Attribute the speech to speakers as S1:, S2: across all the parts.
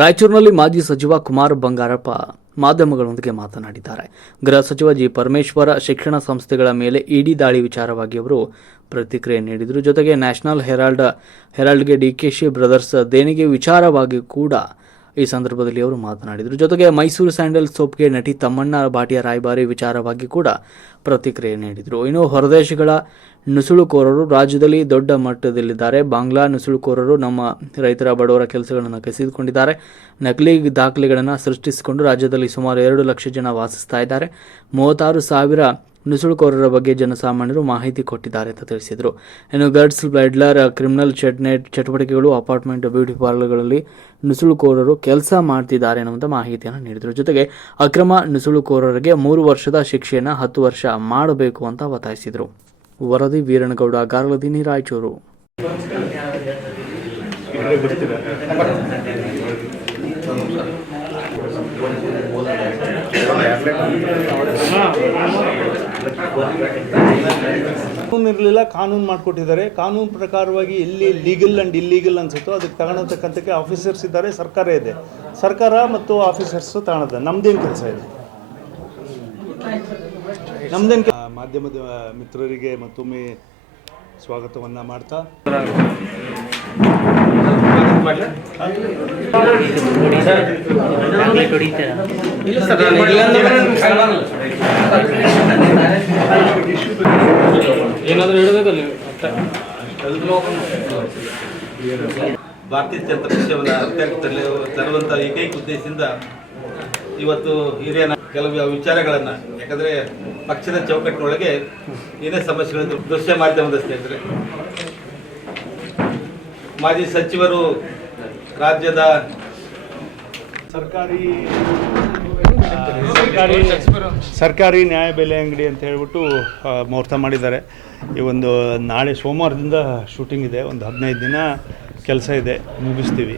S1: ರಾಯಚೂರಿನಲ್ಲಿ ಮಾಜಿ ಸಚಿವ ಕುಮಾರ್ ಬಂಗಾರಪ್ಪ ಮಾಧ್ಯಮಗಳೊಂದಿಗೆ ಮಾತನಾಡಿದ್ದಾರೆ. ಗೃಹ ಸಚಿವ ಜಿ. ಪರಮೇಶ್ವರ ಶಿಕ್ಷಣ ಸಂಸ್ಥೆಗಳ ಮೇಲೆ ಇಡಿ ದಾಳಿ ವಿಚಾರವಾಗಿ ಅವರು ಪ್ರತಿಕ್ರಿಯೆ ನೀಡಿದರು. ಜೊತೆಗೆ ನ್ಯಾಷನಲ್ ಹೆರಾಲ್ಡ್, ಹೆರಾಲ್ಡ್ಗೆ ಡಿಕೆಶಿ ಬ್ರದರ್ಸ್ ದೇಣಿಗೆ ವಿಚಾರವಾಗಿ ಕೂಡ ಈ ಸಂದರ್ಭದಲ್ಲಿ ಅವರು ಮಾತನಾಡಿದರು. ಜೊತೆಗೆ ಮೈಸೂರು ಸ್ಯಾಂಡಲ್ ಸೋಪ್ಗೆ ನಟಿ ತಮ್ಮಣ್ಣ ಭಾಟಿಯ ರಾಯಭಾರಿ ವಿಚಾರವಾಗಿ ಕೂಡ ಪ್ರತಿಕ್ರಿಯೆ ನೀಡಿದರು. ಇನ್ನು ಹೊರದೇಶಗಳ ನುಸುಳುಕೋರರು ರಾಜ್ಯದಲ್ಲಿ ದೊಡ್ಡ ಮಟ್ಟದಲ್ಲಿದ್ದಾರೆ. ಬಾಂಗ್ಲಾ ನುಸುಳುಕೋರರು ನಮ್ಮ ರೈತರ ಬಡವರ ಕೆಲಸಗಳನ್ನು ಕಸಿದುಕೊಂಡಿದ್ದಾರೆ. ನಕಲಿ ದಾಖಲೆಗಳನ್ನು ಸೃಷ್ಟಿಸಿಕೊಂಡು ರಾಜ್ಯದಲ್ಲಿ ಸುಮಾರು ಎರಡು ಲಕ್ಷ ಜನ ವಾಸಿಸ್ತಾ ಇದ್ದಾರೆ. ಮೂವತ್ತಾರು ಸಾವಿರ ನುಸುಳುಕೋರರ ಬಗ್ಗೆ ಜನಸಾಮಾನ್ಯರು ಮಾಹಿತಿ ಕೊಟ್ಟಿದ್ದಾರೆ ಅಂತ ತಿಳಿಸಿದರು. ಇನ್ನು ಗರ್ಡ್ಸ್ ಬ್ಲೈಡ್ಲರ್ ಕ್ರಿಮಿನಲ್ ಚಟ್ನೆಟ್ ಚಟುವಟಿಕೆಗಳು, ಅಪಾರ್ಟ್ಮೆಂಟ್, ಬ್ಯೂಟಿ ಪಾರ್ಲರ್ಗಳಲ್ಲಿ ನುಸುಳುಕೋರರು ಕೆಲಸ ಮಾಡ್ತಿದ್ದಾರೆ ಅನ್ನುವಂಥ ಮಾಹಿತಿಯನ್ನು ನೀಡಿದರು. ಜೊತೆಗೆ ಅಕ್ರಮ ನುಸುಳುಕೋರರಿಗೆ ಮೂರು ವರ್ಷದ ಶಿಕ್ಷೆಯನ್ನು ಹತ್ತು ವರ್ಷ ಮಾಡಬೇಕು ಅಂತ ಒತ್ತಾಯಿಸಿದರು. ವರದಿ ವೀರಣಗೌಡ ಗಾರ್ಲದಿನಿ ರಾಯಚೂರು
S2: ಇರಲಿಲ್ಲ ಕಾನೂನು ಮಾಡಿಕೊಟ್ಟಿದ್ದಾರೆ. ಕಾನೂನು ಪ್ರಕಾರವಾಗಿ ಎಲ್ಲಿ ಲೀಗಲ್ ಆ್ಯಂಡ್ ಇಲ್ಲೀಗಲ್ ಅನ್ಸುತ್ತೋ ಅದಕ್ಕೆ ತಗೊಳತಕ್ಕಂಥಕ್ಕೆ ಆಫೀಸರ್ಸ್ ಇದ್ದಾರೆ, ಸರ್ಕಾರ ಇದೆ. ಸರ್ಕಾರ ಮತ್ತು ಆಫೀಸರ್ಸ್ ತಗೊಳದ ನಮ್ದೇನು ಕೆಲಸ ಇದೆ? ನಮ್ದೇನು ಮಾಧ್ಯಮದ ಮಿತ್ರರಿಗೆ ಮತ್ತೊಮ್ಮೆ ಸ್ವಾಗತವನ್ನ ಮಾಡ್ತಾ.
S3: ಭಾರತೀಯ ಜನತಾ ಪಕ್ಷವನ್ನು ಅತ್ಯಂತ ತರುವಂತಹ ಏಕೈಕ ಉದ್ದೇಶದಿಂದ ಇವತ್ತು ಹಿರಿಯ ಕೆಲವು ವಿಚಾರಗಳನ್ನು. ಯಾಕಂದರೆ ಪಕ್ಷದ ಚೌಕಟ್ಟಿನೊಳಗೆ ಏನೇ ಸಮಸ್ಯೆಗಳು ದೃಶ್ಯ ಮಾಧ್ಯಮದ ಸ್ನೇಹಿತರೆ. ಮಾಜಿ ಸಚಿವರು ರಾಜ್ಯದ
S2: ಸರ್ಕಾರಿ ಸರ್ಕಾರಿ ಸರ್ಕಾರಿ ನ್ಯಾಯಬೆಲೆ ಅಂಗಡಿ ಅಂತ ಹೇಳ್ಬಿಟ್ಟು ಮುಹೂರ್ತ ಮಾಡಿದ್ದಾರೆ. ಈ ಒಂದು ನಾಳೆ ಸೋಮವಾರದಿಂದ ಶೂಟಿಂಗ್ ಇದೆ. ಒಂದು ಹದಿನೈದು ದಿನ ಕೆಲಸ ಇದೆ. ಮುಗಿಸ್ತೀವಿ.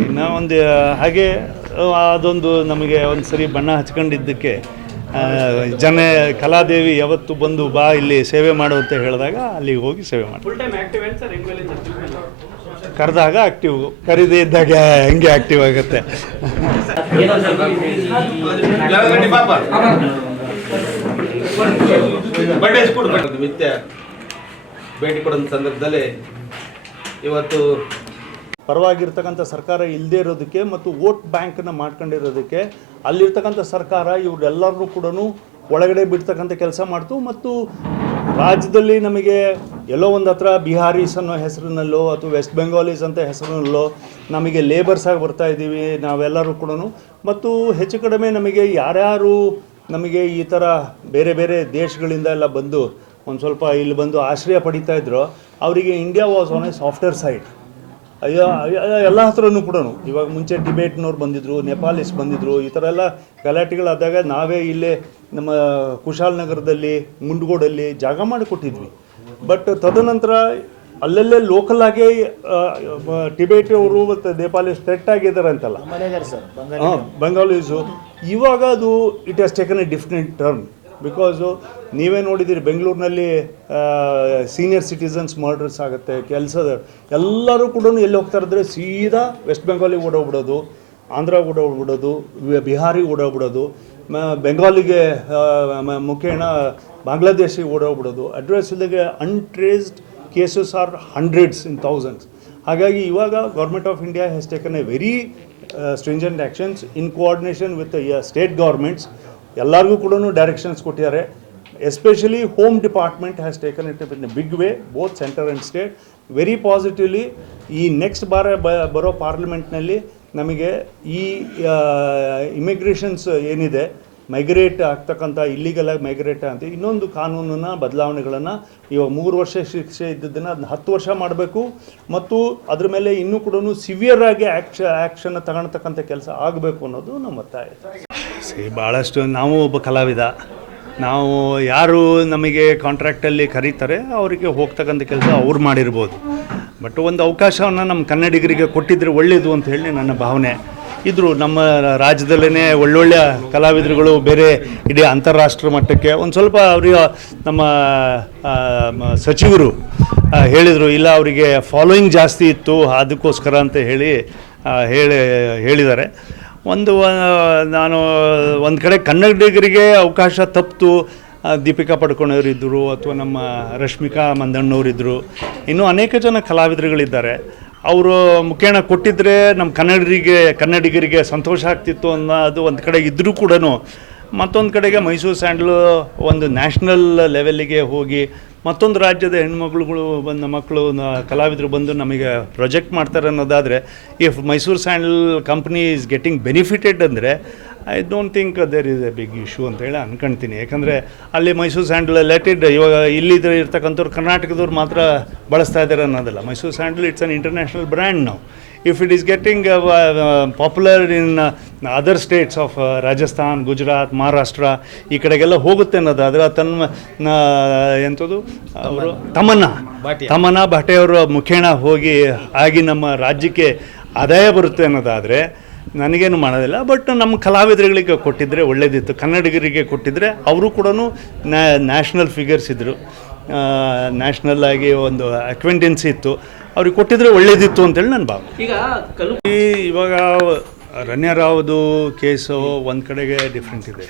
S2: ಇನ್ನು ಒಂದು ಹಾಗೆ ಅದೊಂದು ನಮಗೆ ಒಂದು ಸರಿ ಬಣ್ಣ ಹಚ್ಕೊಂಡಿದ್ದಕ್ಕೆ ಜನ ಕಲಾದೇವಿ ಯಾವತ್ತು ಬಂದು ಬಾ ಇಲ್ಲಿ ಸೇವೆ ಮಾಡು ಅಂತ ಹೇಳಿದಾಗ ಅಲ್ಲಿಗೆ ಹೋಗಿ ಸೇವೆ ಮಾಡಿ. ಕರೆದಾಗ ಆಕ್ಟಿವ್ ಕರೀದೇ ಇದ್ದಾಗ ಹೆಂಗೆ ಆಕ್ಟಿವ್ ಆಗುತ್ತೆ?
S3: ಬೇಟಿ ಕೊಡೋ ಭೇಟಿ ಸಂದರ್ಭದಲ್ಲಿ ಇವತ್ತು
S2: ಪರವಾಗಿರ್ತಕ್ಕಂಥ ಸರ್ಕಾರ ಇಲ್ಲದೇ ಇರೋದಕ್ಕೆ ಮತ್ತು ವೋಟ್ ಬ್ಯಾಂಕನ್ನು ಮಾಡ್ಕೊಂಡಿರೋದಕ್ಕೆ, ಅಲ್ಲಿರ್ತಕ್ಕಂಥ ಸರ್ಕಾರ ಇವರೆಲ್ಲರನ್ನೂ ಕೂಡ ಒಳಗಡೆ ಬಿಡ್ತಕ್ಕಂಥ ಕೆಲಸ ಮಾಡ್ತು ಮತ್ತು ರಾಜ್ಯದಲ್ಲಿ ನಮಗೆ ಎಲ್ಲೋ ಒಂದು ಹತ್ರ ಬಿಹಾರೀಸ್ ಅನ್ನೋ ಹೆಸರಿನಲ್ಲೋ ಅಥವಾ ವೆಸ್ಟ್ ಬೆಂಗಾಲೀಸ್ ಅಂತ ಹೆಸರಿನಲ್ಲೋ ನಮಗೆ ಲೇಬರ್ಸ್ ಆಗಿ ಬರ್ತಾ ಇದ್ದೀವಿ ನಾವೆಲ್ಲರೂ ಕೂಡ ಮತ್ತು ಹೆಚ್ಚು ಕಡಿಮೆ ನಮಗೆ ಯಾರ್ಯಾರು ನಮಗೆ ಈ ಥರ ಬೇರೆ ಬೇರೆ ದೇಶಗಳಿಂದ ಎಲ್ಲ ಬಂದು ಒಂದು ಸ್ವಲ್ಪ ಇಲ್ಲಿ ಬಂದು ಆಶ್ರಯ ಪಡಿತಾ ಇದ್ರು, ಅವರಿಗೆ India was on a software side ಅಯ್ಯೋ ಎಲ್ಲ ಹತ್ರನೂ ಕೂಡ ಇವಾಗ ಮುಂಚೆ ಟಿಬೇಟ್ನವ್ರು ಬಂದಿದ್ರು ನೇಪಾಲಿಸ್ ಬಂದಿದ್ರು ಈ ಥರ ಎಲ್ಲ ಗಲಾಟೆಗಳಾದಾಗ ನಾವೇ ಇಲ್ಲೇ ನಮ್ಮ ಕುಶಾಲನಗರದಲ್ಲಿ ಮುಂಡಗೋಡಲ್ಲಿ ಜಾಗ ಮಾಡಿಕೊಟ್ಟಿದ್ವಿ. ಬಟ್ ತದನಂತರ ಅಲ್ಲಲ್ಲೇ ಲೋಕಲ್ ಆಗಿ ಟಿಬೇಟ್ ಅವರು ಮತ್ತು ನೇಪಾಲಿಸ್ ಥ್ರೆಟ್ ಆಗಿದ್ದಾರೆ ಅಂತಲ್ಲ. ಹಾಂ ಬೆಂಗಾಲೀಸು ಇವಾಗ ಅದು it has taken a different turn because ನೀವೇ ನೋಡಿದ್ದೀರಿ, ಬೆಂಗಳೂರಿನಲ್ಲಿ ಸೀನಿಯರ್ ಸಿಟಿಸನ್ಸ್ ಮರ್ಡರ್ಸ್ ಆಗುತ್ತೆ, ಕೆಲಸದ, ಎಲ್ಲರೂ ಕೂಡ ಎಲ್ಲಿ ಹೋಗ್ತಾ ಇದ್ರೆ ಸೀದಾ ವೆಸ್ಟ್ ಬೆಂಗಾಲಿಗೆ ಓಡೋಗ್ಬಿಡೋದು ಆಂಧ್ರ ಓಡೋಗ್ಬಿಡೋದು, ವಿ- ಬಿಹಾರಿ ಓಡೋಗ್ಬಿಡೋದು ಬೆಂಗಾಲಿಗೆ ಮುಖೇಣ ಬಾಂಗ್ಲಾದೇಶಿಗೆ ಓಡೋಗ್ಬಿಡೋದು. ಅಡ್ರೆಸ್ ಇಲ್ಲದೆ untraced cases are hundreds in thousands ಹಾಗಾಗಿ ಇವಾಗ government of India has taken a very stringent actions in coordination with state governments ಎಲ್ಲರಿಗೂ ಕೂಡ ಡೈರೆಕ್ಷನ್ಸ್ ಕೊಟ್ಟಿದ್ದಾರೆ. Especially home department has taken it in big way both centre and state very positively ಈ next ಬಾರ ಬರೋ ಪಾರ್ಲಿಮೆಂಟ್ನಲ್ಲಿ ನಮಗೆ ಈ ಇಮಿಗ್ರೇಷನ್ಸ್ ಏನಿದೆ migrate ಆಗ್ತಕ್ಕಂಥ ಇಲ್ಲಿಗಲಾಗಿ ಮೈಗ್ರೇಟ್ ಅಂತ, ಇನ್ನೊಂದು ಕಾನೂನನ್ನ, ಬದಲಾವಣೆಗಳನ್ನು ಇವಾಗ ಮೂರು ವರ್ಷ ಶಿಕ್ಷೆ ಇದ್ದದ್ದನ್ನು ಅದನ್ನ ಹತ್ತು ವರ್ಷ ಮಾಡಬೇಕು. ಮತ್ತು ಅದ್ರ ಮೇಲೆ ಇನ್ನೂ ಕೂಡ ಸಿವಿಯರ್ ಆಗಿ ಆ್ಯಕ್ಷ ಆ್ಯಕ್ಷನ್ ತಗೊಳ್ತಕ್ಕಂಥ ಕೆಲಸ ಆಗಬೇಕು ಅನ್ನೋದು ನಮ್ಮ ಒತ್ತಾಯ. ಸಿ ಭಾಳಷ್ಟು ನಾವು ಒಬ್ಬ ಕಲಾವಿದ. ನಾವು ಯಾರು ನಮಗೆ ಕಾಂಟ್ರಾಕ್ಟಲ್ಲಿ ಕರೀತಾರೆ, ಅವರಿಗೆ ಹೋಗ್ತಕ್ಕಂಥ ಕೆಲಸ ಅವ್ರು ಮಾಡಿರ್ಬೋದು. ಬಟ್ ಒಂದು ಅವಕಾಶವನ್ನು ನಮ್ಮ ಕನ್ನಡಿಗರಿಗೆ ಕೊಟ್ಟಿದ್ರೆ ಒಳ್ಳೆಯದು ಅಂತ ಹೇಳಿ ನನ್ನ ಭಾವನೆ. ಇದ್ದರು ನಮ್ಮ ರಾಜ್ಯದಲ್ಲೇ ಒಳ್ಳೊಳ್ಳೆಯ ಕಲಾವಿದರುಗಳು ಬೇರೆ ಇಡೀ ಅಂತಾರಾಷ್ಟ್ರ ಮಟ್ಟಕ್ಕೆ ಒಂದು ಸ್ವಲ್ಪ ಅವರಿಗೆ ನಮ್ಮ ಸಚಿವರು ಹೇಳಿದರು, ಇಲ್ಲ ಅವರಿಗೆ ಫಾಲೋಯಿಂಗ್ ಜಾಸ್ತಿ ಇತ್ತು, ಅದಕ್ಕೋಸ್ಕರ ಅಂತ ಹೇಳಿ ಹೇಳಿ, ಹೇಳಿದ್ದಾರೆ. ಒಂದು ನಾನು, ಒಂದು ಕಡೆ ಕನ್ನಡಿಗರಿಗೆ ಅವಕಾಶ ತಪ್ಪಿತು ದೀಪಿಕಾ ಪಡ್ಕೋಣವ್ರು ಇದ್ದರು ಅಥವಾ ನಮ್ಮ ರಶ್ಮಿಕಾ ಮಂದಣ್ಣವರಿದ್ದರು. ಇನ್ನೂ ಅನೇಕ ಜನ ಕಲಾವಿದರುಗಳಿದ್ದಾರೆ. ಅವರು ಮುಖೇಣ ಕೊಟ್ಟಿದ್ದರೆ ನಮ್ಮ ಕನ್ನಡಿಗರಿಗೆ ಕನ್ನಡಿಗರಿಗೆ ಸಂತೋಷ ಆಗ್ತಿತ್ತು ಅನ್ನೋದು ಒಂದು ಕಡೆ ಇದ್ದರೂ ಕೂಡ ಮತ್ತೊಂದು ಕಡೆಗೆ ಮೈಸೂರು ಸ್ಯಾಂಡಲು ಒಂದು ನ್ಯಾಷನಲ್ ಲೆವೆಲ್ಲಿಗೆ ಹೋಗಿ ಮತ್ತೊಂದು ರಾಜ್ಯದ ಹೆಣ್ಮಕ್ಳುಗಳು ಬಂದ ಮಕ್ಕಳು ಕಲಾವಿದರು ಬಂದು ನಮಗೆ ಪ್ರೊಜೆಕ್ಟ್ ಮಾಡ್ತಾರೆ ಅನ್ನೋದಾದರೆ if Mysuru sandal company is getting benefited ಅಂದರೆ I don't think there is a big issue ಅಂತ ಹೇಳಿ ಅನ್ಕೊಂತೀನಿ. ಯಾಕಂದರೆ ಅಲ್ಲಿ ಮೈಸೂರು ಸ್ಯಾಂಡಲ್ ಲೆಟೆಡ್ ಇವಾಗ ಇಲ್ಲಿದ್ರೆ ಇರ್ತಕ್ಕಂಥವ್ರು ಕರ್ನಾಟಕದವ್ರು ಮಾತ್ರ ಬಳಸ್ತಾ ಇದ್ದಾರೆ ಅನ್ನೋದಲ್ಲ. Mysuru sandal it's an international brand ನಾವು if it is getting popular in other states of Rajasthan Gujarat Maharashtra ಈ ಕಡೆಗೆಲ್ಲ ಹೋಗುತ್ತೆ ಅನ್ನೋದಾದ್ರೆ ತನ್ನ ಎಂಥದ್ದು ಅವರು ತಮನ್ನ. ತಮನ್ನ ಭಟೆಯವರು ಮುಖೇಣ ಹೋಗಿ ಆಗಿ ನಮ್ಮ ರಾಜ್ಯಕ್ಕೆ ಆದಾಯ ಬರುತ್ತೆ ಅನ್ನೋದಾದರೆ ನನಗೇನು ಮಾಡೋದಿಲ್ಲ ಬಟ್ ನಮ್ಮ ಕಲಾವಿದರುಗಳಿಗೆ ಕೊಟ್ಟಿದ್ದರೆ ಒಳ್ಳೇದಿತ್ತು. ಕನ್ನಡಿಗರಿಗೆ ಕೊಟ್ಟಿದ್ದರೆ ಅವರು ಕೂಡ ನ್ಯಾಷನಲ್ ಫಿಗರ್ಸ್ ಇದ್ದರು ನ್ಯಾಷನಲ್ ಆಗಿ ಒಂದು ಅಕ್ವೆಂಟೆನ್ಸಿ ಇತ್ತು. ಅವ್ರಿಗೆ ಕೊಟ್ಟಿದ್ರೆ ಒಳ್ಳೇದಿತ್ತು ಅಂತೇಳಿ ನನ್ನ ಭಾವ
S1: ಈಗ ಕಲು
S2: ಈ ಇವಾಗ ರಣ್ಯರಾವ್ದು ಕೇಸು ಒಂದು ಕಡೆಗೆ ಡಿಫ್ರೆಂಟ್ ಇದೆ.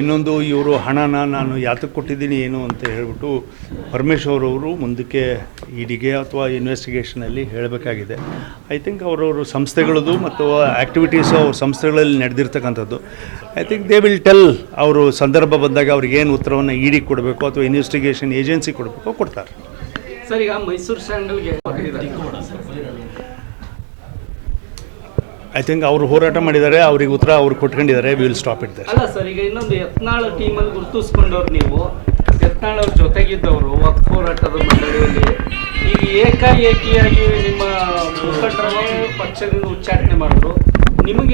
S2: ಇನ್ನೊಂದು ಇವರು ಹಣನ ನಾನು ಯಾತಕ್ಕೆ ಕೊಟ್ಟಿದ್ದೀನಿ ಏನು ಅಂತ ಹೇಳ್ಬಿಟ್ಟು ಪರಮೇಶ್ವರ್ ಅವರು ಮುಂದಕ್ಕೆ ಇಡಿಗೆ ಅಥವಾ ಇನ್ವೆಸ್ಟಿಗೇಷನಲ್ಲಿ ಹೇಳಬೇಕಾಗಿದೆ. ಐ ಥಿಂಕ್ ಅವರವರು ಸಂಸ್ಥೆಗಳದ್ದು ಮತ್ತು ಆ್ಯಕ್ಟಿವಿಟೀಸು ಅವ್ರ ಸಂಸ್ಥೆಗಳಲ್ಲಿ ನಡೆದಿರ್ತಕ್ಕಂಥದ್ದು. I think they will tell ಅವರು ಸಂದರ್ಭ ಬಂದಾಗ ಅವ್ರಿಗೆ ಏನು ಉತ್ತರವನ್ನು ಇಡಿ ಕೊಡಬೇಕು ಅಥವಾ ಇನ್ವೆಸ್ಟಿಗೇಷನ್ ಏಜೆನ್ಸಿ ಕೊಡಬೇಕು ಕೊಡ್ತಾರೆ.
S1: ಸರ್, ಈಗ ಮೈಸೂರು ಸ್ಯಾಂಡಲ್ಗೆ
S2: ಐ ಥಿಂಕ್ ಅವರು ಹೋರಾಟ ಮಾಡಿದ್ದಾರೆ, ಅವ್ರಿಗೆ ಉತ್ತರ ಅವ್ರು ಕೊಟ್ಕೊಂಡಿದ್ದಾರೆ ವಿಲ್ ಸ್ಟಾಪ್ ಇಟ್
S1: ಅಲ್ಲ ಸರ್, ಈಗ ಇನ್ನೊಂದು ಯತ್ನಾಳ್ ಟೀಮಲ್ಲಿ ಗುರುತಿಸ್ಕೊಂಡವ್ರು ನೀವು. ಯತ್ನಾಳ್ ಅವ್ರ ಜೊತೆಗಿದ್ದವರು ವಕ್ ಹೋರಾಟದ ಮಂಡಳಿಯಲ್ಲಿ. ಈಗ ಏಕಾಏಕಿಯಾಗಿ ನಿಮ್ಮ ಮುಖಂಡರ ಪಕ್ಷದಿಂದ ಉಚ್ಚಾಟನೆ ಮಾಡಿದ್ರು. ನಿಮಗೆ